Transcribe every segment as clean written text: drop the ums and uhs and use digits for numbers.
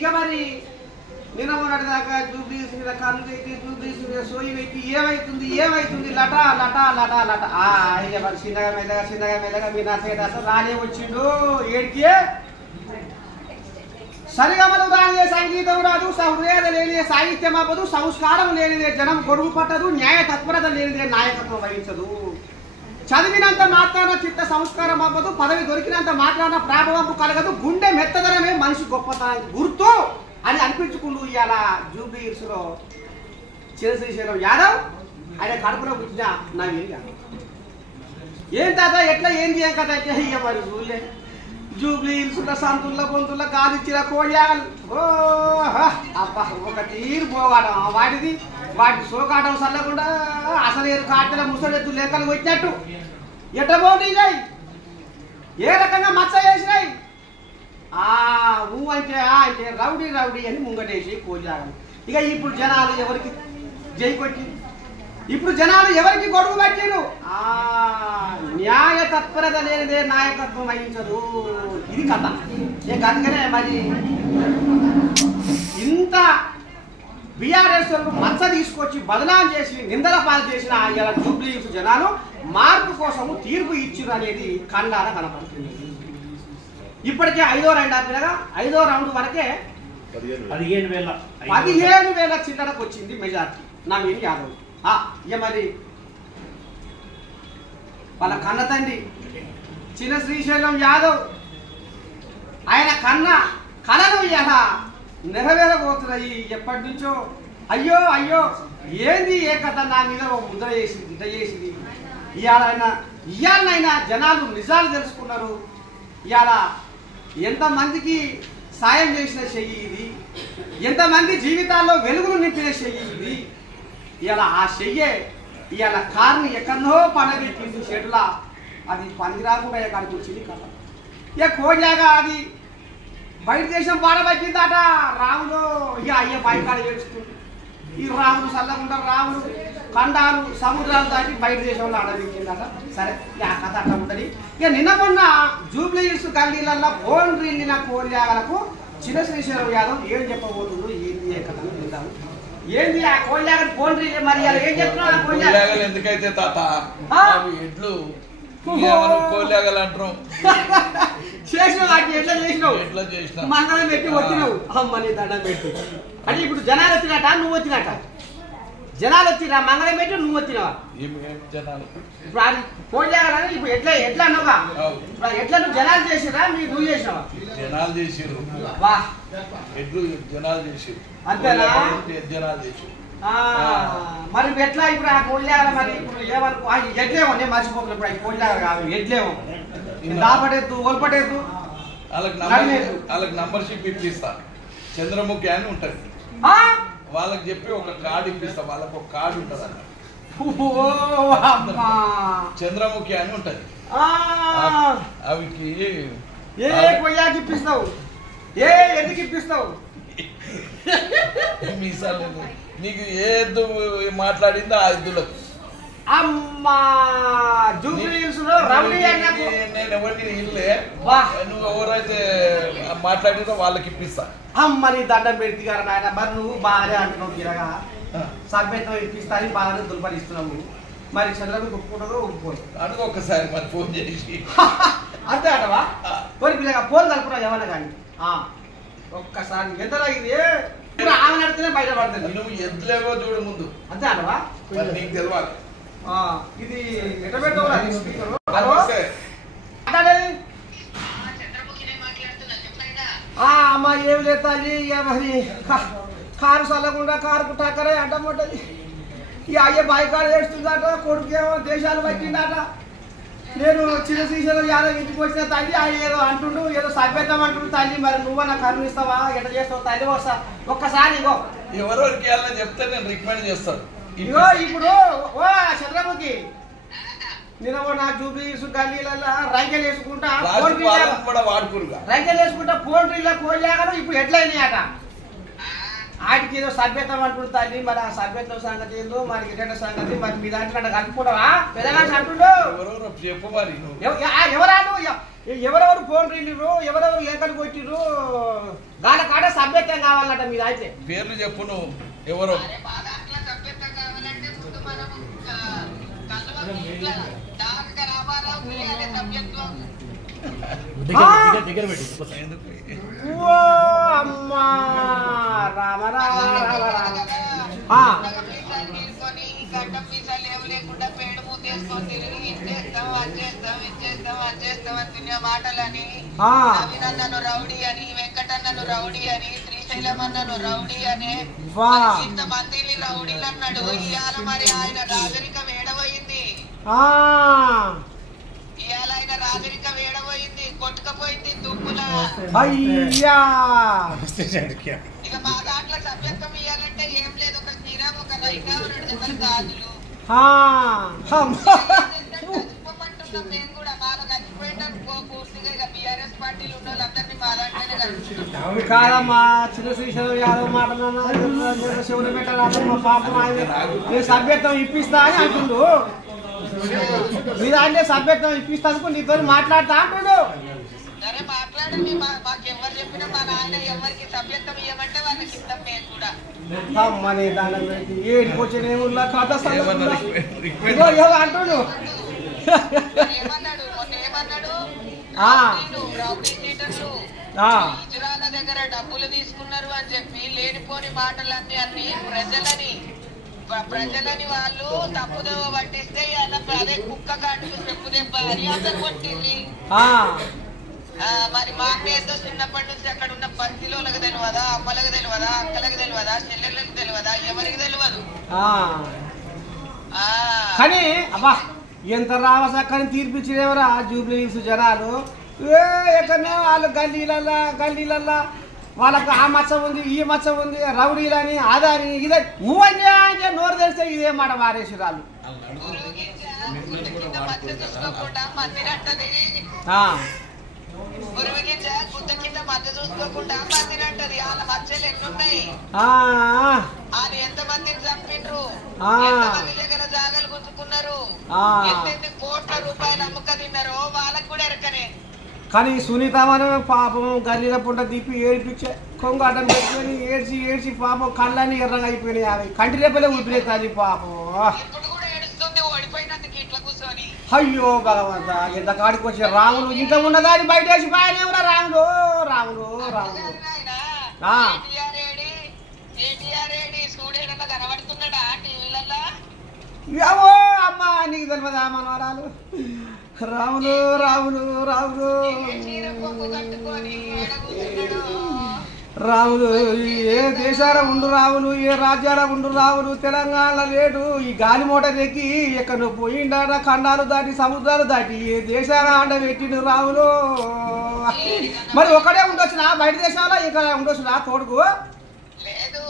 ఇక మరి నిన్న మొన్నటి దాకా జూబ్లీస్ మీద కన్ను పెట్టి జూబ్లీస్ మీద సోయి పెట్టి ఏమైతుంది లట లట లట లట ఇక మరి చిన్నగా మెల్లగా మీ నచ్చ రానే వచ్చిండు ఏడికి సరిగమలు దానిదే సంగీతం రాదు హృదయాలు లేనిదే సాహిత్యం అవ్వదు సంస్కారం లేనిదే జనం గొడుగు పట్టదు న్యాయ తత్పరత లేనిదే నాయకత్వం వహించదు చదివినంత మాత్రాన చిత్త సంస్కారం అవ్వదు పదవి దొరికినంత మాత్రాన ప్రాభవంపు కలగదు గుండె మెత్తదనమే మనిషి గొప్పతనం గుర్తు అని అనిపించుకుంటూ ఇవాళ జూబ్లీ హిల్స్లో శ్రీశైలం యాదవ్ ఆయన కడుపులో పుట్టిన నవీన్ యాదవ్ ఏం తాత ఎట్లా ఏంది ఏం కథ ఇక మరి చూడలే జూబ్లీ హిల్స్లో సంతుల్లో పొంతుల్లో కాదిచ్చిన కోయాలు అబ్బా ఒక తీరు పోగాటం వాటి సోకాటం చల్లకుండా అసలు కాటల ముసలెత్తు లెక్కలు వచ్చినట్టు ఎట్ట పోటీనాయి ఏ రకంగా మచ్చ వేసినాయి అంటే రౌడీ అని ముంగటేసి కోజాగం ఇక ఇప్పుడు జనాలు ఎవరికి జై కొట్టి ఇప్పుడు జనాలు ఎవరికి గొడవ పట్టిరు న్యాయ తత్పరత లేనిదే నాయకత్వం వహించదు ఇది కథ అందుకనే మరి ఇంత బీఆర్ఎస్ మచ్చ తీసుకొచ్చి బదనాం చేసి నిందల పాలు చేసిన ఇలా జూబ్లీ హిల్స్ జనాలు మార్పు కోసము తీర్పు ఇచ్చిరు అనేది ఖండాన కనపడుతుంది ఇప్పటికే 5వ రౌండ్ ఆపినగా 5వ రౌండ్ వరకే 15,000 చిల్లరకు వచ్చింది మెజార్టీ నవీన్ యాదవ్ ఇక మరి వాళ్ళ కన్న తండ్రి చిన్న శ్రీశైలం యాదవ్ ఆయన కళలు ఇలా నెరవేరబోతున్నాయి ఎప్పటి నుంచో అయ్యో ఏంది ఏ కథ నా మీద ముద్ర చేసింది ఇట చేసింది ఇవాళైనా జనాలు నిజాలు తెలుసుకున్నారు ఇవాళ ఎంతమందికి సాయం చేసిన చెయ్యి ఇది ఎంతమంది జీవితాల్లో వెలుగులు నింపిన చెయ్యి ఇది ఇవాళ ఆ చెయ్యే ఇవాళ కార్ని ఎక్కడో పడబెట్టింది చెడులా అది పనికి రాకుండా ఎక్కడికి వచ్చింది కదా ఇక కోజాగా అది బయట దేశం పాడబట్టిందట రాముడు ఇక అయ్యే బయకాడ ఏడుస్తుంది ఈ రాముడు చల్లకుండా రాముడు ఖండాలు సముద్రాలు దాటి బయట దేశంలో అడవించిందట సరే ఆ కథ అట్లా ఉంటుంది ఇక నిన్న మొన్న జూబ్లీ హిల్స్ గల్లీలల్లో ఫోన్ రిల్లిన కోల్యాగలకు చిన్న శ్రీశైలం యాదవ్ ఏం చెప్పబోతుందో ఏంది ఏ కథను విందాము ఏంది ఆ కోల్యాగలు ఫోన్ రిల్లి మరి ఏం చెప్తున్నారు కోల్యాగలు ఎందుకైతే తాత ఎడ్లు కోల్యాగలు అంటారు చేసినావు మంగళం పెట్టి వచ్చినావు అమ్మని దండం పెట్టి అంటే ఇప్పుడు జనాలు వచ్చినట నువ్వు వచ్చినట జనాలు వచ్చిరా మంగళం పెట్టి నువ్వు వచ్చినావా ఇప్పుడు అది కోల్యాగలని ఇప్పుడు ఎట్లా అన్నావుగా ఎట్లా నువ్వు జనాలు చేసిరా నువ్వు చేసినావా జనాలు చేసిరు వా ఎడ్లు జనాలు చేసిరు అంతేనా జనాలు చేసిరు మరి ఎట్లా ఇప్పుడు ఆ కోల్యాగల మరి ఇప్పుడు ఏమనుకో ఎడ్లేమో నేను మర్చిపోతున్నా ఇప్పుడు ఆ కోల్యాగల కాదు ఎడ్లేమో దాపడేద్దు ఒల్పడేద్దు వాళ్ళకి నంబర్షిప్ ఇప్పిస్తా చంద్రముఖి అని ఉంటది వాళ్ళకి చెప్పి ఒక కార్డు ఇప్పిస్తా వాళ్ళకి ఒక కార్డు ఉంటది అన్న చంద్రముఖి అని ఉంటది అవికి ఏ కొయ్యాకి ఇప్పిస్తావు ఏ ఎందుకు ఇప్పిస్తావు మీసాలు నీకు ఏ ఎద్దు మాట్లాడిందో ఆ ఎద్దులకు అమ్మా జూబ్లీ హిల్స్ లో రౌడీ అన్నకు నేను ఎవరికి ఇల్లే నువ్వు ఎవరైతే మాట్లాడిందో వాళ్ళకి ఇప్పిస్తా అమ్మ నీ దండం పెడితే కదా నాయన మరి నువ్వు బాగానే అంటున్నావు తిరగా సభ్యత్వం ఇప్పిస్తా అని బాగానే దులపడిస్తున్నావు మరి చంద్రబాబు ఒప్పుకుంటారో ఒప్పుకోరు అడుగు ఒక్కసారి మరి ఫోన్ చేసి అంతే అంటవా కోరి పిల్లగా ఫోన్ కలుపురా ఏమన్నా కానీ ఒక్కసారి ఎంత అయింది ఆమె నడితేనే బయట పడుతుంది నువ్వు ఎద్దులేవో చూడు ముందు అంతే అంటవా నీకు తెలవాలి ఇది ఎట పెట్టవు అమ్మా ఏమి లేదు తల్లి ఇక మరి కారు చల్లకుండా కారుకు టక్కరే అడ్డం పడ్డది ఇక అయ్యే బాయికాడ వేస్తుందట కొడుకేమో దేశాలు పట్టిందట నేను చిన్న శ్రీశైలం యాదవ్ ఇంటికి వచ్చిన తల్లి ఏదో అంటుండు ఏదో సభ్యత్వం అంటుండు తల్లి మరి నువ్వు నాకు కరుణిస్తావా ఎట్లా చేస్తావు తల్లి వస్తా ఒక్కసారి ఇగో ఎవరెవరికి వెళ్ళని చెప్తే నేను రికమెండ్ చేస్తాను ఇగో ఇప్పుడు ఓ చంద్రముఖి నిన్న నా జూబ్లీ హిల్స్ గల్లీలలో రైకెలు వేసుకుంటా ఫోన్ రీల్లో కోల్యాగలు ఇప్పుడు ఎట్లయినాయి అట ఆటికి ఏదో సభ్యత్వం అంటుండు తల్లి మరి ఆ సభ్యత్వం సంగతి ఏందో మరి ఇట సంగతి మరి మీ దాంట్లో కలుపుకోవడమా పెద్దగా అంటుండు చెప్పు మరి ఎవరాను ఎవరెవరు ఫోన్ రీలిరు ఎవరెవరు లేఖలు కొట్టిరు గాన కాడ సభ్యత్వం కావాలన్నట మీద అయితే పేర్లు చెప్పు నువ్వు ఎవరు అమ్మా రామ రామ గడ్డం పీసాలు ఏమి లేకుండా పేడు మూతేసుకొని తిరిగి ఇచ్చేస్తాం అని తినే మాటలని నన్ను రౌడీ అని వెంకటన్నను రౌడీ అని శ్రీశైలం అన్నను రౌడీ అని ఇంతమంది రౌడీలు అన్నాడు. ఇవాళ మరి ఆయన రాజరికం ఏడబోయింది, ఇవాళ ఆయన రాజరికం ఏడబోయింది, కొట్టుకపోయింది దుమ్ముల. ఇక మా దాంట్లో సభ్యత్వం ఇవ్వాలంటే ఏం లేదు, ఒక శ్రీరామ్ ఒక రైనా 2 జతలు గాజులు చచ్చిపోమంటున్నాం. మేము కూడా మాలో కలిసిపోయినాం పూర్తిగా. ఇక బీఆర్ఎస్ పార్టీలు ఉన్న వాళ్ళందరినీ మా దాంట్లోనే కలుపుతున్నాం. కాదమ్మా చిన్న శ్రీశైలం యాదవ్ మాట శివుని పెట్టాలమ్మా పాపం ఆయన సభ్యత్వం ఇప్పిస్తా అని అంటుండు. మీ దాంట్లో సభ్యత్వం ఇప్పిస్తాను నీతో మాట్లాడతా అంటుండు. సరే మాట్లాడండి, మాకు ఎవరు చెప్పినా మా నాయన ఎవరికి సభ్యత్వం ఇవ్వమంటే వాళ్ళకి ఇస్తాం మేము కూడా. అమ్మని దాని ఏడిపోచ్చిన కథ అంటుండు. ఏమన్నాడు మొన్న ఏమన్నాడు, రౌడీ లీడర్లు గుజరాల దగ్గర డబ్బులు తీసుకున్నారు అని చెప్పి లేనిపోని మాటలన్నీ అన్ని ప్రజలని వాళ్ళు తప్పుదోవ పట్టిస్తే అదే కుక్క కాటుకు చెప్పు దెబ్బ అని అందరు కొట్టింది. మరి మాకు ఏదో చిన్నప్పటి నుంచి అక్కడ ఉన్న పత్తిలోకి తెలియదా, అమ్మలకు తెలియదా, అక్కలకు తెలియదా, చెల్లెళ్ళకి తెలియదా, ఎవరికి తెలియదు. కానీ అబ్బా ఎంత రావసక్కని తీర్పిచ్చినవరా జూబ్లీస్ జనాలు. ఎక్కడనే వాళ్ళు గల్లీలల్లా వాళ్ళకు ఆ మచ్చ ఉంది ఈ మచ్చ ఉంది రౌడీలని అదని ఇదే ఊవన్యాయంగా నోరు తెలిస్తే ఇదే మాట వారేసి రాళ్ళు. గుద్ద కింద మధ్య చూసుకోకుండా మందిరంటది. వాళ్ళ మచ్చలు ఎన్నున్నాయి, వాళ్ళు ఎంతమందిని చంపిండ్రు, ఎంతమంది దగ్గర జాగాలు గుంజుకున్నారు, ఎన్ని కోట్ల రూపాయలు అమ్మక తిన్నారో వాళ్ళకు కూడా ఎరకనే. కానీ సునీతమని పాపం గల్లీల పుంట తిప్పి ఏడిపించే కొంగు అడ్డం పెట్టుకొని ఏడ్చి పాపం కళ్ళని ఎర్రగా అయిపోయినాయి. అవి కంటి రేపలే ఊపిరేస్తుంది పాపం. అయ్యో భగవంత ఎంత కాడికి వచ్చి రాములు ఇంట్లో ఉన్నదాన్ని బయట వేసి బాగానే రాములు రాములు రాములు ఏవో అమ్మా నీకు తెలియదా మనవరాలు రాములు రాములు రాములు రాములు ఏ దేశాల ఉండు రాములు ఏ రాజ్యాల ఉండు రాములు తెలంగాణ లేడు ఈ గాలి మోటార్ ఎక్కి ఎక్కడ పోయిండా ఖండాలు దాటి సముద్రాలు దాటి ఏ దేశాల ఆండ పెట్టిండు రాములు. మరి ఒకడే ఉండొచ్చునా బయట దేశాల ఇంకా ఉండొచ్చునా తోడుకు లేదు,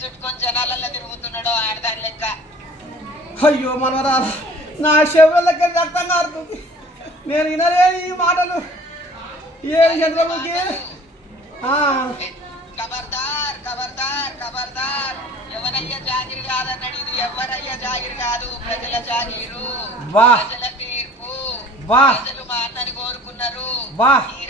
చుట్టుకొని జనాలలో తిరుగుతున్నాడు ఆడదాని లెక్క. అయ్యో మనవరాలు నా శివులకి రక్తం కారుతుంది, నేను వినలేని ఈ మాటలు. ఏ చంద్రముఖి ఖబర్దార్ ఖబర్దార్ ఖబర్దార్, ఎవరయ్యా జాగిరి కాదన్నాడు. ఇది ఎవరయ్యా జాగిరి కాదు, ప్రజల జాగిరు, ప్రజల తీర్పు. ప్రజలు మా అన్నని కోరుకున్నారు. ఈ